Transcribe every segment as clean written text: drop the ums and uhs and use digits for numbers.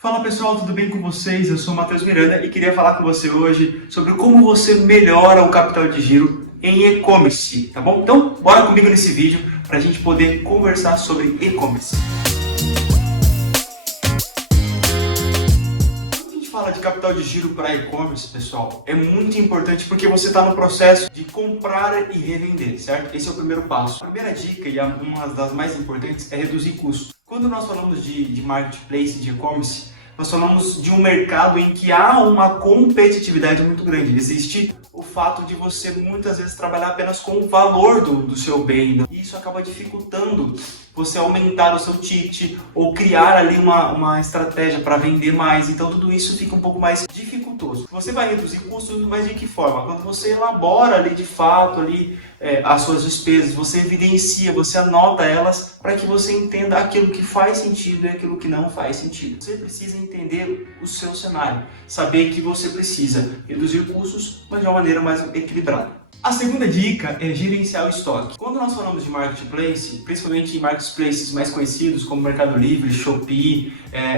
Fala pessoal, tudo bem com vocês? Eu sou o Matheus Miranda e queria falar com você hoje sobre como você melhora o capital de giro em e-commerce, tá bom? Então, bora comigo nesse vídeo para a gente poder conversar sobre e-commerce. Quando a gente fala de capital de giro para e-commerce, pessoal, é muito importante porque você está no processo de comprar e revender, certo? Esse é o primeiro passo. A primeira dica e uma das mais importantes é reduzir custos. Quando nós falamos de marketplace, de e-commerce, nós falamos de um mercado em que há uma competitividade muito grande. Existe o fato de você muitas vezes trabalhar apenas com o valor do seu bem. E isso acaba dificultando você aumentar o seu ticket ou criar ali uma estratégia para vender mais. Então tudo isso fica um pouco mais dificultoso. Você vai reduzir custos, mas de que forma? Quando você elabora ali de fato as suas despesas, você evidencia, você anota elas para que você entenda aquilo que faz sentido e aquilo que não faz sentido. Você precisa entender o seu cenário, saber que você precisa reduzir custos, mas de uma maneira mais equilibrada. A segunda dica é gerenciar o estoque. Quando nós falamos de marketplace, principalmente em marketplaces mais conhecidos como Mercado Livre, Shopee,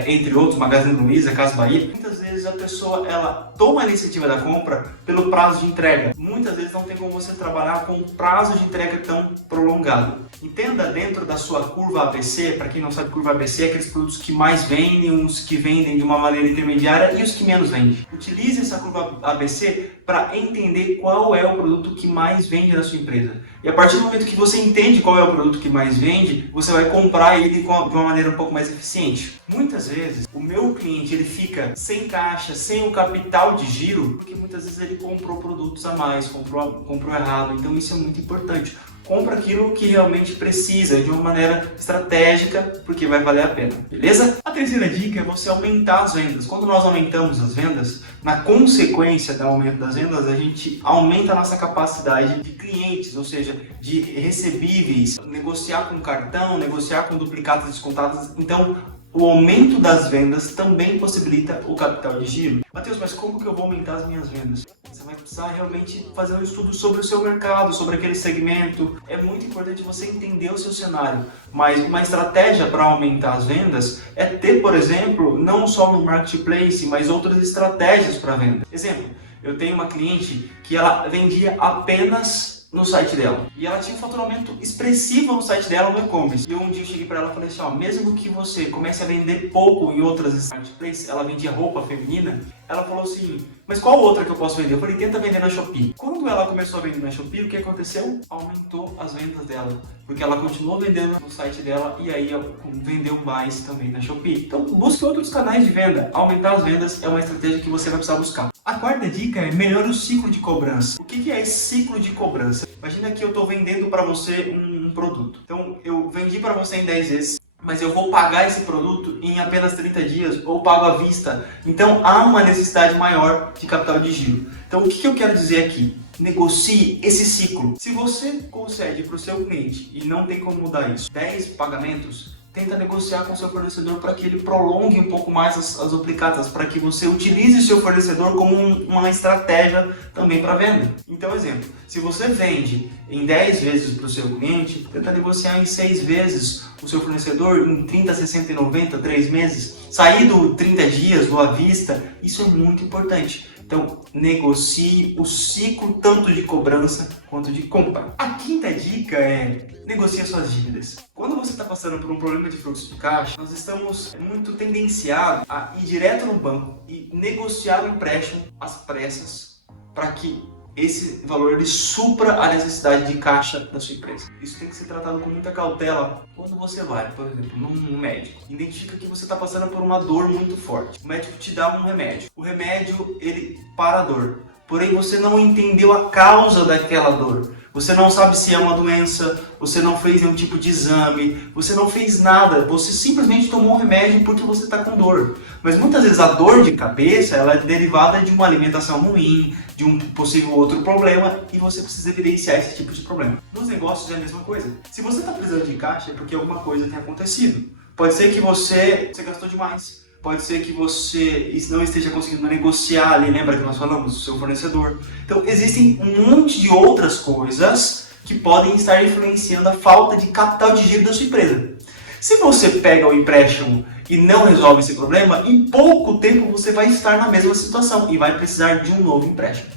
entre outros, Magazine Luiza, Casas Bahia, muitas vezes a pessoa ela toma a iniciativa da compra pelo prazo de entrega. Muitas vezes não tem como você trabalhar com um prazo de entrega tão prolongado. Entenda dentro da sua curva ABC, para quem não sabe, curva ABC é aqueles produtos que mais vendem, os que vendem de uma maneira intermediária e os que menos vendem. Utilize essa curva ABC para entender qual é o produto que mais vende na sua empresa. E a partir do momento que você entende qual é o produto que mais vende, você vai comprar ele de uma maneira um pouco mais eficiente. Muitas vezes, o meu cliente ele fica sem caixa, sem o capital de giro, porque muitas vezes ele comprou produtos a mais, comprou errado. Então isso é muito importante. Compra aquilo que realmente precisa, de uma maneira estratégica, porque vai valer a pena, beleza? A terceira dica é você aumentar as vendas. Quando nós aumentamos as vendas, na consequência do aumento das vendas, a gente aumenta a nossa capacidade de clientes, ou seja, de recebíveis, negociar com cartão, negociar com duplicados descontados. Então, o aumento das vendas também possibilita o capital de giro. Matheus, mas como que eu vou aumentar as minhas vendas? Você vai precisar realmente fazer um estudo sobre o seu mercado, sobre aquele segmento. É muito importante você entender o seu cenário. Mas uma estratégia para aumentar as vendas é ter, por exemplo, não só no marketplace, mas outras estratégias para venda. Exemplo, eu tenho uma cliente que ela vendia apenas no site dela. E ela tinha um faturamento expressivo no site dela no e-commerce. E um dia eu cheguei para ela e falei assim, ó, mesmo que você comece a vender pouco em outras marketplaces, ela vendia roupa feminina, ela falou assim, mas qual outra que eu posso vender? Eu falei, tenta vender na Shopee. Quando ela começou a vender na Shopee, o que aconteceu? Aumentou as vendas dela, porque ela continuou vendendo no site dela e aí vendeu mais também na Shopee. Então busque outros canais de venda. Aumentar as vendas é uma estratégia que você vai precisar buscar. A quarta dica é melhore o ciclo de cobrança. O que é esse ciclo de cobrança? Imagina que eu estou vendendo para você um produto. Então eu vendi para você em 10 vezes, mas eu vou pagar esse produto em apenas 30 dias ou pago à vista. Então há uma necessidade maior de capital de giro. Então o que eu quero dizer aqui? Negocie esse ciclo. Se você concede para o seu cliente e não tem como mudar isso, 10 pagamentos, tenta negociar com o seu fornecedor para que ele prolongue um pouco mais as duplicadas, para que você utilize o seu fornecedor como uma estratégia também para venda. Então, exemplo, se você vende em 10 vezes para o seu cliente, tenta negociar em 6 vezes o seu fornecedor em 30, 60 e 90, 3 meses. Sair do 30 dias, do à vista, isso é muito importante. Então, negocie o ciclo tanto de cobrança quanto de compra. A quinta dica é negocie suas dívidas. Quando você está passando por um problema de fluxo de caixa, nós estamos muito tendenciados a ir direto no banco e negociar o empréstimo às pressas para que esse valor ele supra a necessidade de caixa da sua empresa. Isso tem que ser tratado com muita cautela quando você vai, por exemplo, num médico. Identifica que você está passando por uma dor muito forte. O médico te dá um remédio. O remédio, ele para a dor. Porém, você não entendeu a causa daquela dor. Você não sabe se é uma doença, você não fez nenhum tipo de exame, você não fez nada, você simplesmente tomou um remédio porque você está com dor. Mas muitas vezes a dor de cabeça ela é derivada de uma alimentação ruim, de um possível outro problema e você precisa evidenciar esse tipo de problema. Nos negócios é a mesma coisa. Se você está precisando de caixa é porque alguma coisa tem acontecido. Pode ser que você gastou demais. Pode ser que você não esteja conseguindo negociar ali, lembra que nós falamos do seu fornecedor. Então existem um monte de outras coisas que podem estar influenciando a falta de capital de giro da sua empresa. Se você pega o empréstimo e não resolve esse problema, em pouco tempo você vai estar na mesma situação e vai precisar de um novo empréstimo.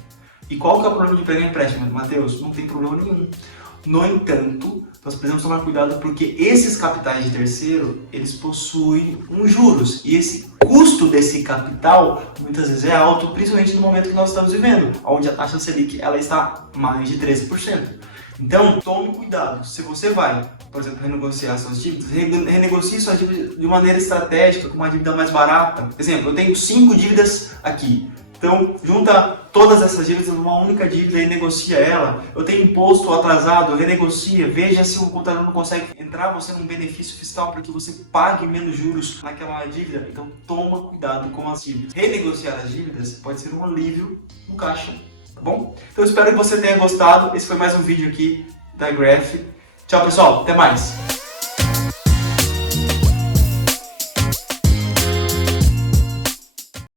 E qual que é o problema de pegar empréstimo, Matheus? Não tem problema nenhum. No entanto, nós precisamos tomar cuidado porque esses capitais de terceiro, eles possuem juros. E esse custo desse capital, muitas vezes é alto, principalmente no momento que nós estamos vivendo, onde a taxa Selic ela está mais de 13%. Então, tome cuidado. Se você vai, por exemplo, renegociar suas dívidas, renegocie suas dívidas de maneira estratégica, com uma dívida mais barata. Por exemplo, eu tenho 5 dívidas aqui. Então, junta todas essas dívidas numa única dívida e negocia ela. Eu tenho imposto atrasado, renegocia, veja se o contador não consegue entrar você num benefício fiscal para que você pague menos juros naquela dívida. Então, toma cuidado com as dívidas. Renegociar as dívidas pode ser um alívio no caixa, tá bom? Então, eu espero que você tenha gostado. Esse foi mais um vídeo aqui da Graph. Tchau, pessoal. Até mais.